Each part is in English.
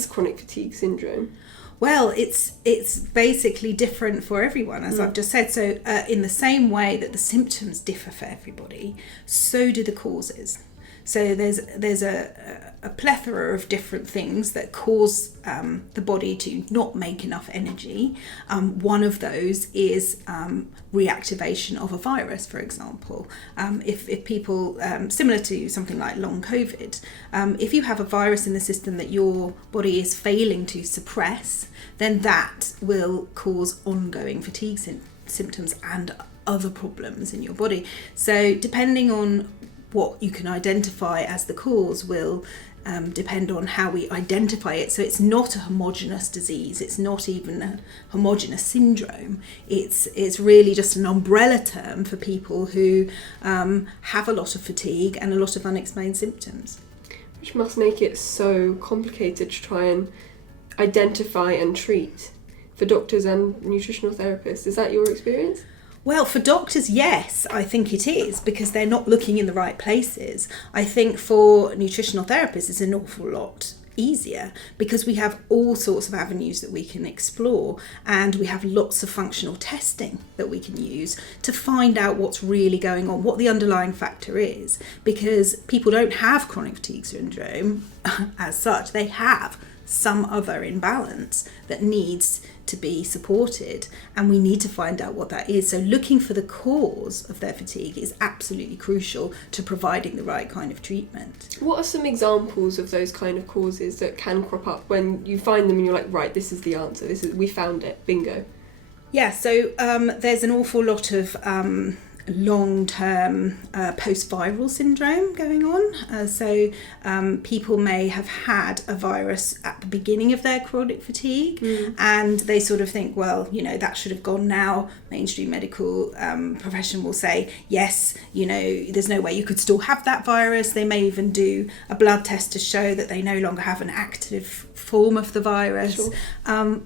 is chronic fatigue syndrome? Well, it's basically different for everyone, as I've just said. So in the same way that the symptoms differ for everybody, so do the causes. So there's a plethora of different things that cause the body to not make enough energy. One of those is reactivation of a virus, for example. If people, similar to something like long COVID, if you have a virus in the system that your body is failing to suppress, then that will cause ongoing fatigue symptoms and other problems in your body. So depending on what you can identify as the cause will depend on how we identify it. So it's not a homogenous disease, it's not even a homogenous syndrome. It's really just an umbrella term for people who have a lot of fatigue and a lot of unexplained symptoms. Which must make it so complicated to try and identify and treat for doctors and nutritional therapists. Is that your experience? Well, for doctors, yes, I think it is, because they're not looking in the right places. I think for nutritional therapists, it's an awful lot easier because we have all sorts of avenues that we can explore, and we have lots of functional testing that we can use to find out what's really going on, what the underlying factor is, because people don't have chronic fatigue syndrome as such. They have some other imbalance that needs to be supported, and we need to find out what that is. So looking for the cause of their fatigue is absolutely crucial to providing the right kind of treatment. What are some examples of those kind of causes that can crop up when you find them and you're like, right, this is the answer, we found it, bingo? Yeah, so there's an awful lot of long-term post-viral syndrome going on. So people may have had a virus at the beginning of their chronic fatigue, and they sort of think, well, that should have gone now. Mainstream medical profession will say, yes, there's no way you could still have that virus. They may even do a blood test to show that they no longer have an active form of the virus, sure.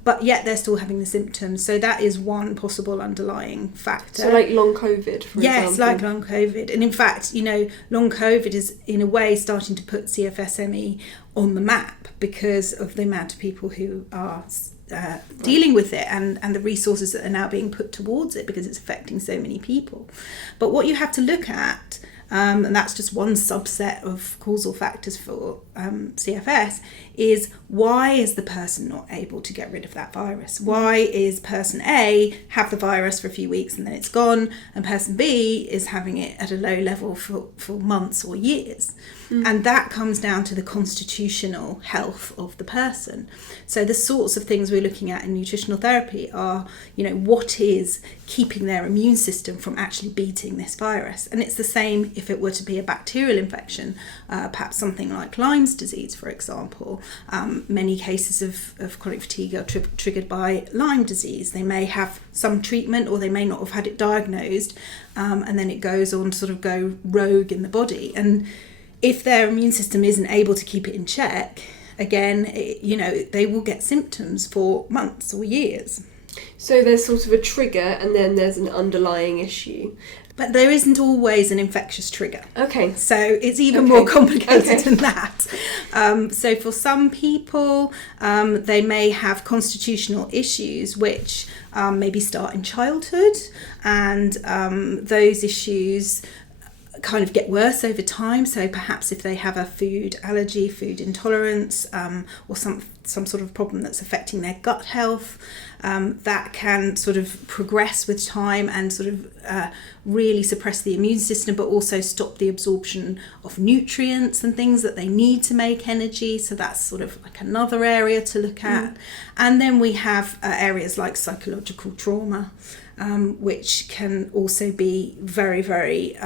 But yet they're still having the symptoms. So that is one possible underlying factor. So like long COVID, for yes, example. like long COVID. And in fact, long COVID is in a way starting to put CFSME on the map because of the amount of people who are dealing with it and the resources that are now being put towards it because it's affecting so many people. But what you have to look at, and that's just one subset of causal factors for CFS, is why is the person not able to get rid of that virus? Why is person A have the virus for a few weeks and then it's gone, and person B is having it at a low level for months or years? And that comes down to the constitutional health of the person. So the sorts of things we're looking at in nutritional therapy are, what is keeping their immune system from actually beating this virus? And it's the same if it were to be a bacterial infection, perhaps something like Lyme's disease, for example. Many cases of chronic fatigue are triggered by Lyme disease. They may have some treatment or they may not have had it diagnosed, and then it goes on to sort of go rogue in the body. And if their immune system isn't able to keep it in check, again, they will get symptoms for months or years. So there's sort of a trigger and then there's an underlying issue. But there isn't always an infectious trigger. Okay. So it's even more complicated than that. So for some people, they may have constitutional issues which maybe start in childhood, and those issues kind of get worse over time. So perhaps if they have a food allergy, food intolerance, or some sort of problem that's affecting their gut health, that can sort of progress with time and sort of really suppress the immune system, but also stop the absorption of nutrients and things that they need to make energy. So that's sort of like another area to look at. And then we have areas like psychological trauma, which can also be very, very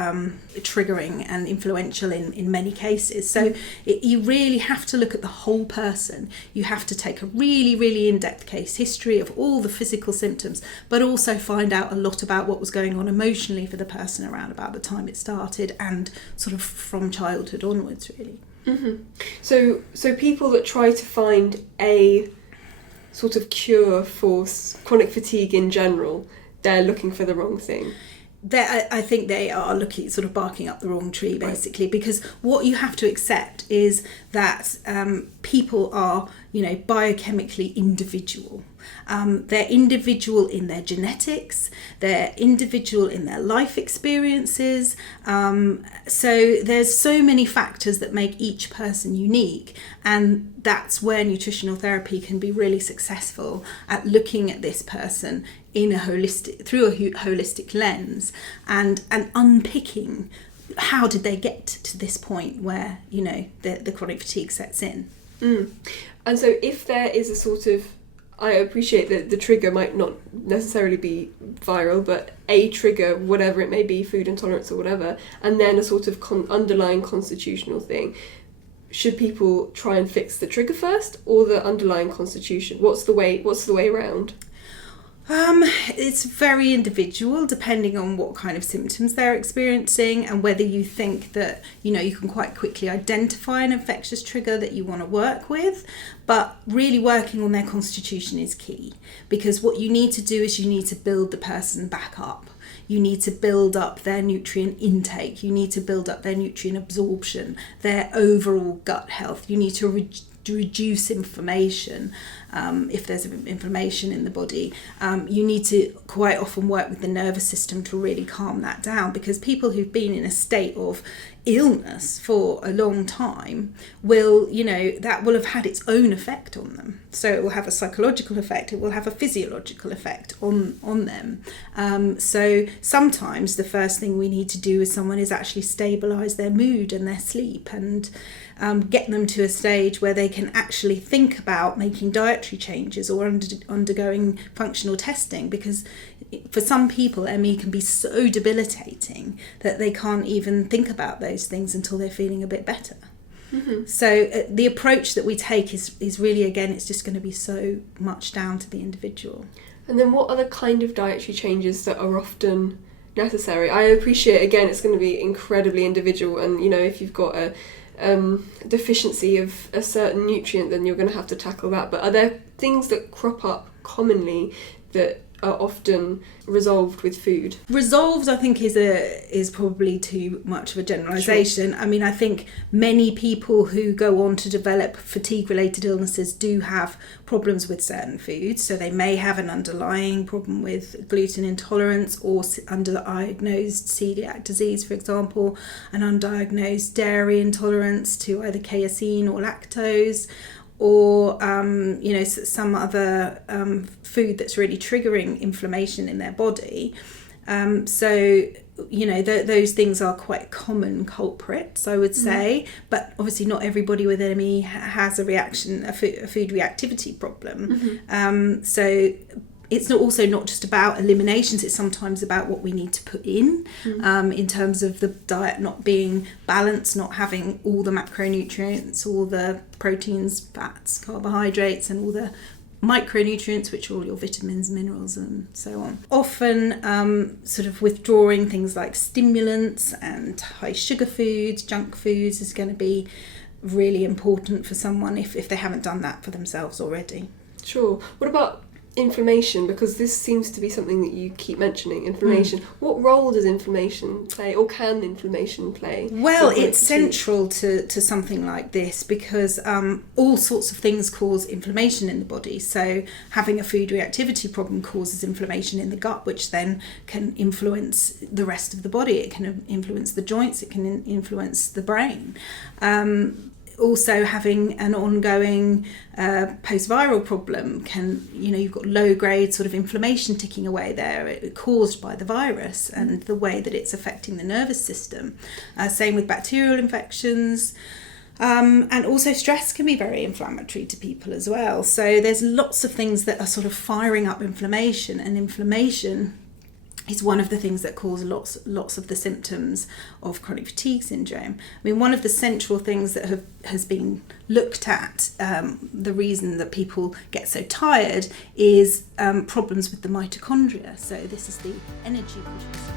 triggering and influential in many cases. So you really have to look at the whole person. You have to take a really, really in-depth case history of all the physical symptoms, but also find out a lot about what was going on emotionally for the person around about the time it started and sort of from childhood onwards, really. Mm-hmm. So people that try to find a sort of cure for chronic fatigue in general, they're looking for the wrong thing. I think they are looking, sort of barking up the wrong tree, basically, because what you have to accept is that people are, biochemically individual. They're individual in their genetics, they're individual in their life experiences. So there's so many factors that make each person unique, and that's where nutritional therapy can be really successful at looking at this person through a holistic lens and unpicking how did they get to this point where the chronic fatigue sets in. And so if there is a sort of, I appreciate that the trigger might not necessarily be viral, but a trigger, whatever it may be, food intolerance or whatever, and then a sort of underlying constitutional thing, should people try and fix the trigger first or the underlying constitution? What's the way around? It's very individual, depending on what kind of symptoms they're experiencing and whether you think that, you can quite quickly identify an infectious trigger that you want to work with. But really working on their constitution is key, because what you need to do is you need to build the person back up. You need to build up their nutrient intake. You need to build up their nutrient absorption, their overall gut health. You need to reduce inflammation. If there's inflammation in the body, you need to quite often work with the nervous system to really calm that down, because people who've been in a state of illness for a long time will, that will have had its own effect on them. So it will have a psychological effect, it will have a physiological effect on them. So sometimes the first thing we need to do with someone is actually stabilise their mood and their sleep, and get them to a stage where they can actually think about making dietary changes or undergoing functional testing, because for some people ME can be so debilitating that they can't even think about those things until they're feeling a bit better. Mm-hmm. So the approach that we take is really, again, it's just going to be so much down to the individual. And then what are the kind of dietary changes that are often necessary? I appreciate, again, it's going to be incredibly individual, and if you've got a deficiency of a certain nutrient, then you're going to have to tackle that. But are there things that crop up commonly that are often resolved with food? Resolved, I think, is probably too much of a generalisation. Sure. I mean, I think many people who go on to develop fatigue-related illnesses do have problems with certain foods. So they may have an underlying problem with gluten intolerance, or underdiagnosed celiac disease, for example, an undiagnosed dairy intolerance to either casein or lactose, or some other food that's really triggering inflammation in their body. Those things are quite common culprits, I would say. But obviously not everybody with ME has a food reactivity problem. So it's not just about eliminations, it's sometimes about what we need to put in terms of the diet not being balanced, not having all the macronutrients, all the proteins, fats, carbohydrates, and all the micronutrients, which are all your vitamins, minerals, and so on. Often sort of withdrawing things like stimulants and high sugar foods, junk foods is going to be really important for someone if they haven't done that for themselves already. Sure. What about inflammation? Because this seems to be something that you keep mentioning, inflammation. What role does inflammation play, or can inflammation play? Well, it's central to something like this, because all sorts of things cause inflammation in the body. So having a food reactivity problem causes inflammation in the gut, which then can influence the rest of the body. It can influence the joints, it can influence the brain. Also having an ongoing post-viral problem can, you've got low-grade sort of inflammation ticking away there, caused by the virus and the way that it's affecting the nervous system. Same with bacterial infections. And also stress can be very inflammatory to people as well. So there's lots of things that are sort of firing up inflammation, and inflammation is one of the things that cause lots of the symptoms of chronic fatigue syndrome. I mean, one of the central things that has been looked at, the reason that people get so tired, is problems with the mitochondria. So this is the energy producer.